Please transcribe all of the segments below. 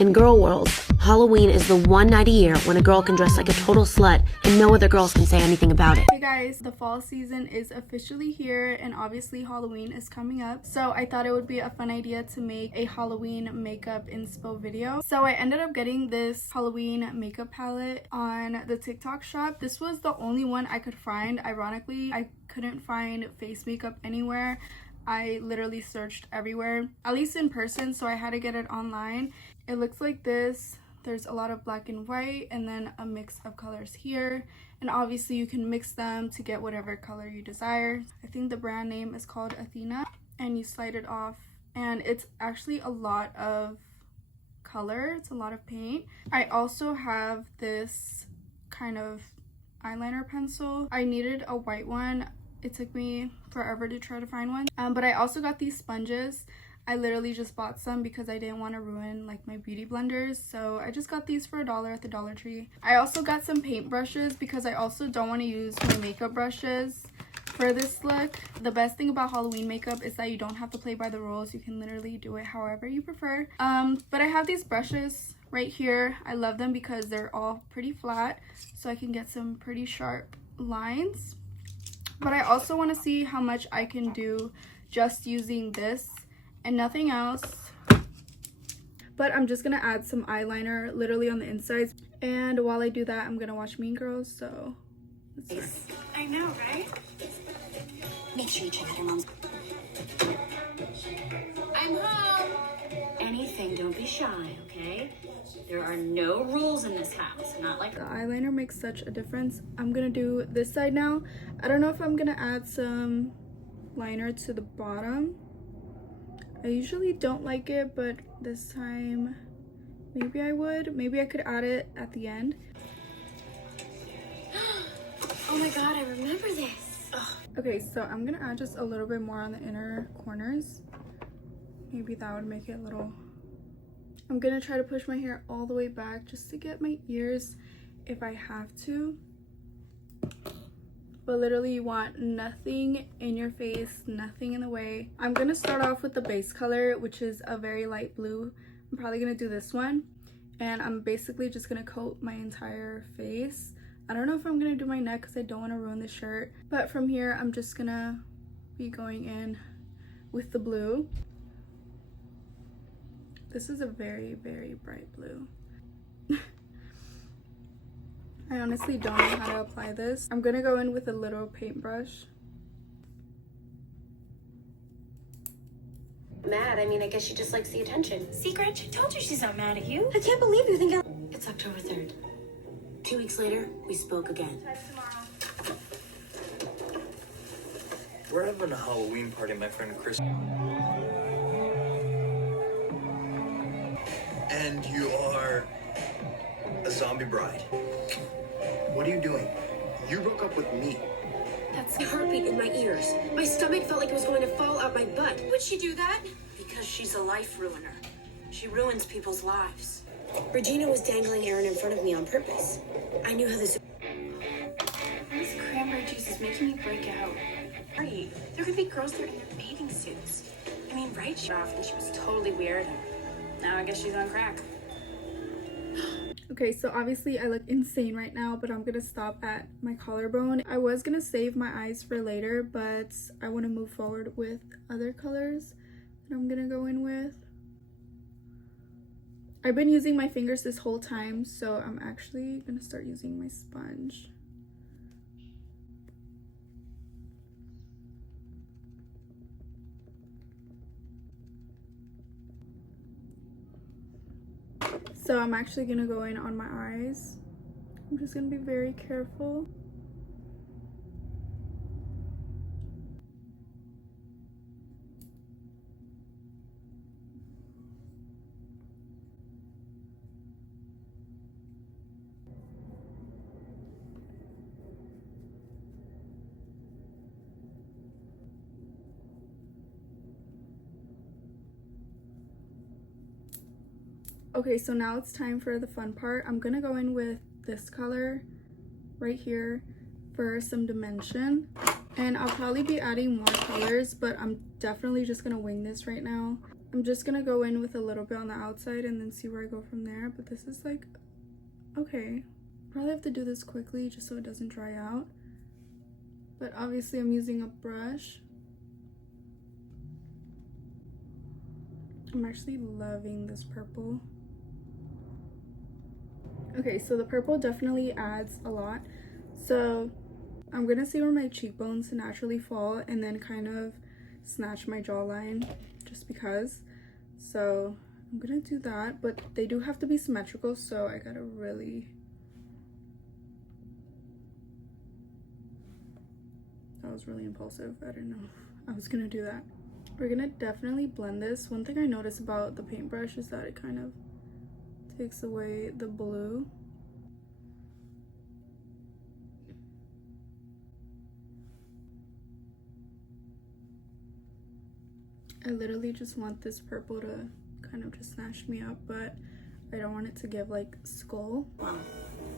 In girl world, Halloween is the one night a year when a girl can dress like a total slut and no other girls can say anything about it. Hey guys, the fall season is officially here and obviously Halloween is coming up. So I thought it would be a fun idea to make a Halloween makeup inspo video. So I ended up getting this Halloween makeup palette on the TikTok shop. This was the only one I could find. Ironically, I couldn't find face makeup anywhere. I literally searched everywhere, at least in person, so I had to get it online. It looks like this. There's a lot of black and white and then a mix of colors here, and obviously you can mix them to get whatever color you desire. I think the brand name is called Athena, and you slide it off and it's actually a lot of color. It's a lot of paint. I also have this kind of eyeliner pencil. I needed a white one. It took me forever to try to find one, but I also got these sponges. I literally just bought some because I didn't want to ruin like my beauty blenders, so I just got these for $1 at the Dollar Tree. I also got some paint brushes because I also don't want to use my makeup brushes for this look. The best thing about Halloween makeup is that you don't have to play by the rules. You can literally do it however you prefer. But I have these brushes right here. I love them because they're all pretty flat, so I can get some pretty sharp lines. But I also want to see how much I can do just using this and nothing else. But I'm just gonna add some eyeliner literally on the insides, and while I do that I'm gonna watch Mean Girls. So let's start. I know, right? Make sure you check out your mom's. I'm home. Anything, don't be shy, okay? There are no rules in this house. Not like The eyeliner makes such a difference. I'm gonna do this side now. I don't know if I'm gonna add some liner to the bottom. I usually don't like it, but this time maybe I would. Maybe I could add it at the end. oh my god, I remember this. Ugh. Okay, so I'm gonna add just a little bit more on the inner corners. Maybe that would make it a little... I'm gonna try to push my hair all the way back just to get my ears if I have to. But literally you want nothing in your face, nothing in the way. I'm gonna start off with the base color, which is a very light blue. I'm probably gonna do this one, and I'm basically just gonna coat my entire face. I don't know if I'm gonna do my neck because I don't want to ruin the shirt, but from here I'm just gonna be going in with the blue. This is a very, very bright blue. I honestly don't know how to apply this. I'm gonna go in with a little paintbrush. Mad? I mean, I guess she just likes the attention. See, Gretch, I told you she's not mad at you. I can't believe you think It's October 3rd. 2 weeks later, we spoke again. We're having a Halloween party, my friend Chris. And you are a zombie bride. What are you doing? You broke up with me. That's a heartbeat in my ears. My stomach felt like it was going to fall out my butt. Would she do that? Because she's a life ruiner. She ruins people's lives. Regina was dangling Aaron in front of me on purpose. I knew how this... This cranberry juice is making me break out. Right. There could be girls there in their bathing suits. I mean, right? She off and she was totally weird. Now I guess she's on crack. Okay, so obviously I look insane right now, but I'm gonna stop at my collarbone. I was gonna save my eyes for later, but I want to move forward with other colors that I'm gonna go in with. I've been using my fingers this whole time, so I'm actually gonna start using my sponge. So I'm actually gonna go in on my eyes. I'm just gonna be very careful. Okay, so now it's time for the fun part. I'm gonna go in with this color right here for some dimension, and I'll probably be adding more colors, but I'm definitely just gonna wing this right now. I'm just gonna go in with a little bit on the outside and then see where I go from there. But this is like, okay. Probably have to do this quickly just so it doesn't dry out. But obviously I'm using a brush. I'm actually loving this purple. Okay, so the purple definitely adds a lot. So I'm gonna see where my cheekbones naturally fall and then kind of snatch my jawline just because. So I'm gonna do that, but they do have to be symmetrical, so I gotta really... That was really impulsive. I didn't know I was gonna do that. We're gonna definitely blend this. One thing I noticed about the paintbrush is that it kind of takes away the blue. I literally just want this purple to kind of just snatch me up, but I don't want it to give like skull. Well,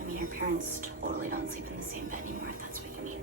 I mean, her parents totally don't sleep in the same bed anymore, if that's what you mean.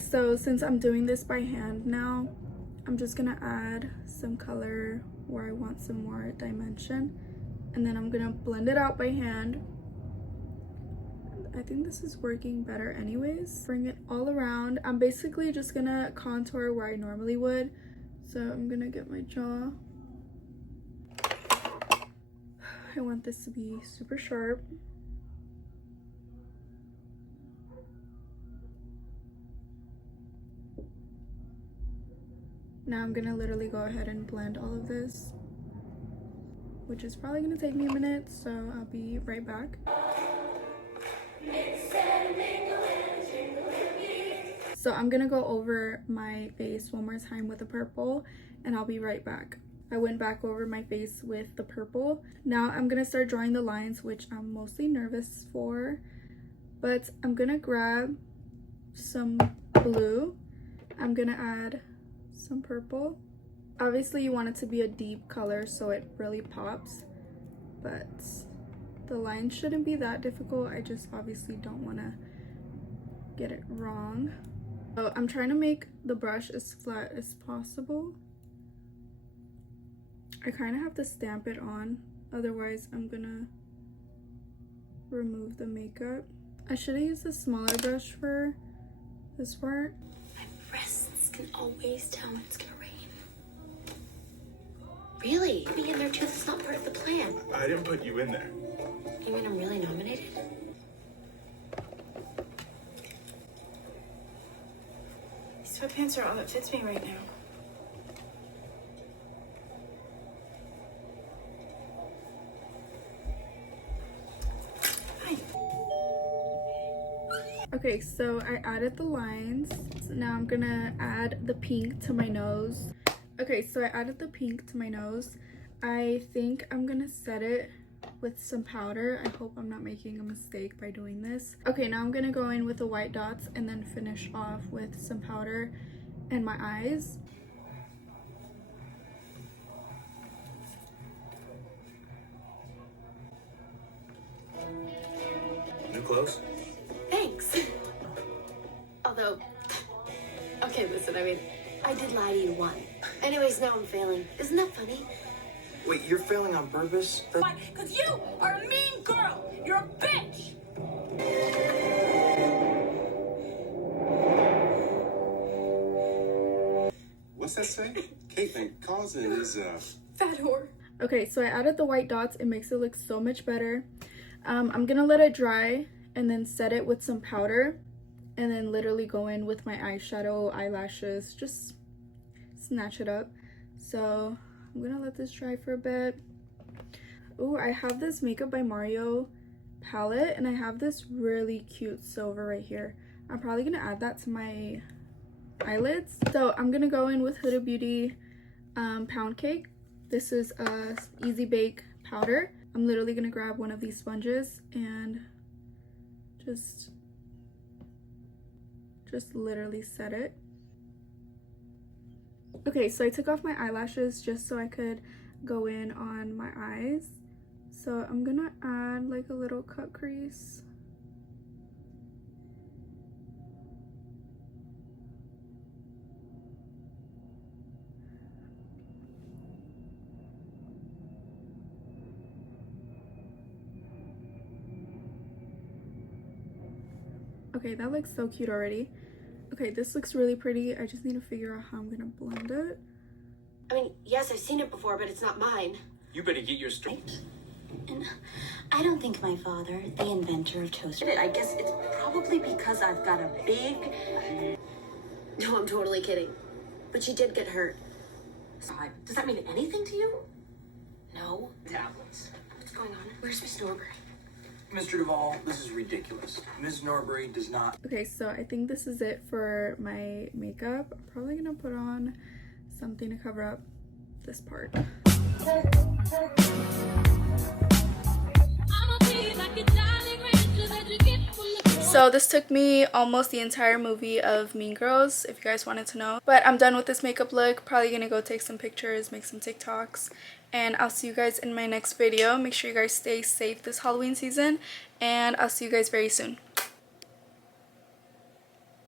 So since I'm doing this by hand now, I'm just gonna add some color where I want some more dimension, and then I'm gonna blend it out by hand. I think this is working better anyways. Bring it all around. I'm basically just gonna contour where I normally would. So I'm gonna get my jaw. I want this to be super sharp. Now I'm gonna literally go ahead and blend all of this, which is probably gonna take me a minute, so I'll be right back. So I'm gonna go over my face one more time with the purple, and I'll be right back. I went back over my face with the purple. Now I'm gonna start drawing the lines, which I'm mostly nervous for, but I'm gonna grab some blue. I'm gonna add some purple. Obviously you want it to be a deep color so it really pops, but the lines shouldn't be that difficult. I just obviously don't want to get it wrong. So I'm trying to make the brush as flat as possible. I kind of have to stamp it on, otherwise I'm gonna remove the makeup. I should have used a smaller brush for this part. My breasts can always tell when it's gonna rain. Really? Be in there too, that's not part of the plan. I didn't put you in there. You mean I'm really nominated? These sweatpants are all that fits me right now. Okay, so I added the lines. So now I'm gonna add the pink to my nose. Okay, so I added the pink to my nose. I think I'm gonna set it with some powder. I hope I'm not making a mistake by doing this. Okay, now I'm gonna go in with the white dots and then finish off with some powder and my eyes. New clothes? Thanks. Although, okay, listen, I mean, I did lie to you once. Anyways, now I'm failing. Isn't that funny? Wait, you're failing on purpose? Why? Because you are a mean girl. You're a bitch. What's that say? Caitlin calls it is Fat whore. Okay, so I added the white dots. It makes it look so much better. I'm gonna let it dry and then set it with some powder and then literally go in with my eyeshadow, eyelashes, just snatch it up. So I'm gonna let this dry for a bit. Oh, I have this Makeup by Mario palette and I have this really cute silver right here. I'm probably gonna add that to my eyelids. So I'm gonna go in with Huda Beauty Pound Cake. This is a Easy Bake powder. I'm literally gonna grab one of these sponges and just literally set it. Okay, so I took off my eyelashes just so I could go in on my eyes. So I'm gonna add like a little cut crease Okay, that looks so cute already. Okay, this looks really pretty. I just need to figure out how I'm gonna blend it. I mean, yes, I've seen it before, but it's not mine. You better get your straight. And I don't think my father, the inventor of toast, did it. I guess it's probably because I've got a big... No, I'm totally kidding. But she did get hurt. side. Does that mean anything to you? No. Tablets. What's going on? Where's Miss Norbury? Mr. Duvall, this is ridiculous. Ms. Norbury does not. Okay, so I think this is it for my makeup. I'm probably gonna put on something to cover up this part. So this took me almost the entire movie of Mean Girls, if you guys wanted to know. But I'm done with this makeup look. Probably gonna go take some pictures, make some TikToks, and I'll see you guys in my next video. Make sure you guys stay safe this Halloween season, and I'll see you guys very soon.